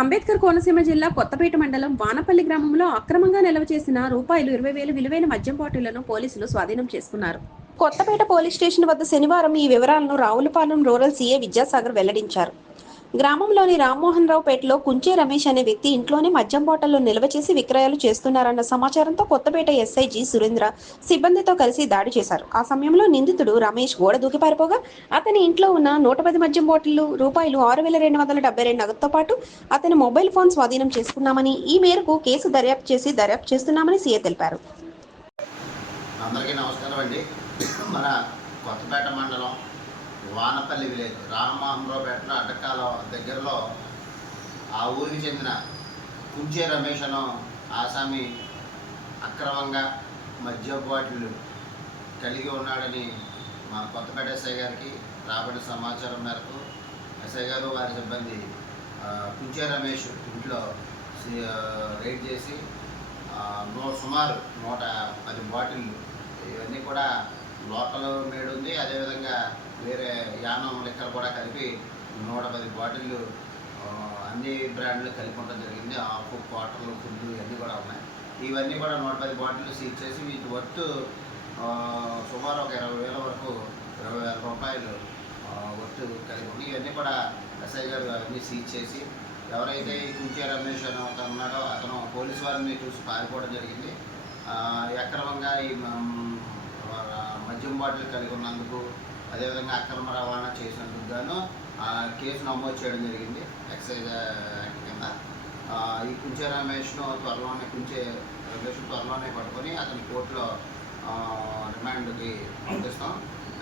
అంబేద్కర్ కోనసీమ జిల్లా కొత్తపేట మండలం వానపల్లి గ్రామంలో అక్రమంగా నిల్వ చేసిన రూ. 20,000 విలువైన మద్యం బాటిళ్లను పోలీసులు స్వాధీనం చేసుకున్నారు. కొత్తపేట పోలీస్ స్టేషన్ వద్ద శనివారం ఈ వివరాలను రావులపాలెం రూరల్ సీఏ విద్యాసాగర్ వెల్లడించారు. గ్రామంలోని రామ్మోహన్ రావు పేటలో కుంచే రమేష్ అనే వ్యక్తి ఇంట్లోనే మద్యం బాటిళ్లు నిల్వ చేసి విక్రయాలు చేస్తున్నారన్న సమాచారంతో కొత్తపేట ఎస్ఐ జి సురేంద్ర సిబ్బందితో కలిసి దాడి చేశారు. ఆ సమయంలో నిందితుడు రమేష్ గోడ దూకి పారిపోగా అతని ఇంట్లో ఉన్న 110 మద్యం బాటిళ్లు రూ. 6,272 నగదుతో పాటు అతని మొబైల్ ఫోన్ స్వాధీనం చేసుకున్నామని, ఈ మేరకు కేసు దర్యాప్తు చేస్తున్నామని సీఏ తెలిపారు. అందరికీ నమస్కారం అండి. మన కొత్తపేట మండలం వానపల్లి విలేజ్ రామ్మోహన్రావుపేటలో అడ్డకాల దగ్గరలో ఆ ఊరికి చెందిన కుంచే రమేష్ అను ఆసామి అక్రమంగా మద్యం బాటిల్ కలిగి ఉన్నాడని మా కొత్తపేట ఎస్ఐ గారికి రాబడిన సమాచారం మేరకు ఎస్ఐ గారు వారి సిబ్బంది కుంచే రమేష్ ఇంట్లో రైడ్ చేసి సుమారు 110 బాటిళ్ళు, ఇవన్నీ కూడా లోకల్ మేడ్ ఉంది, అదేవిధంగా వేరే యానం లిక్కర్ కూడా కలిపి 110 బాటిళ్ళు అన్ని బ్రాండ్లు కలిపి ఉండడం జరిగింది. ఆకు, క్వార్టర్లు, ఫుడ్ ఇవన్నీ కూడా ఉన్నాయి. ఇవన్నీ కూడా 110 బాటిళ్ళు సీజ్ చేసి వీటి వర్త్ సుమారు ఒక 20,000 వరకు 20,000 రూపాయలు వర్త్ కలిపి ఉంది. ఇవన్నీ కూడా ఎస్ఐ గారు అవన్నీ సీజ్ చేసి ఎవరైతే ఈ కుంచే రమేష్ అని ఉన్నాడో అతను పోలీసు వారిని చూసి పారిపోవడం జరిగింది. అక్రమంగా ఈ మద్యం బాటిల్ కలిగి ఉన్నందుకు, అదేవిధంగా అక్రమ రవాణా చేసినందుకు గాను కేసు నమోదు చేయడం జరిగింది ఎక్సైజ్ యాక్ట్ కింద. ఈ కుంచే రమేష్ను త్వరలోనే పట్టుకొని అతని కోర్టులో రిమాండ్కి పంపిస్తాం.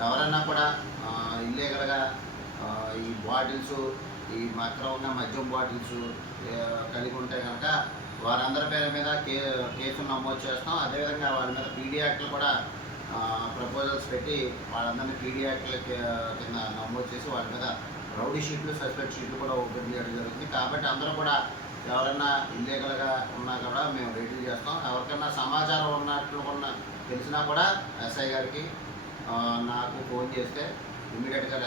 ఎవరైనా కూడా ఇల్లీగల్గా ఈ బాటిల్స్, ఈ అక్రమంగా మద్యం బాటిల్స్ కలిగి ఉంటే కనుక వారందరి పేరు మీద కేసులు నమోదు చేస్తాం. అదేవిధంగా వారి మీద పీడీ యాక్ట్లు కూడా ప్రపోజల్స్ పెట్టి వాళ్ళందరినీ పీడీ యాక్ట్ల కింద నమోదు చేసి వారి మీద రౌడీ షీట్లు, సస్పెక్ట్ షీట్లు కూడా ఓపెన్ చేయడం జరుగుతుంది. కాబట్టి అందరూ కూడా ఎవరైనా ఇల్లీగల్గా ఉన్నా కూడా మేము రైడ్లు చేస్తాం. ఎవరికైనా సమాచారం ఉన్నట్లు తెలిసినా కూడా ఎస్ఐ గారికి నాకు ఫోన్ చేస్తే ఇమీడియట్గా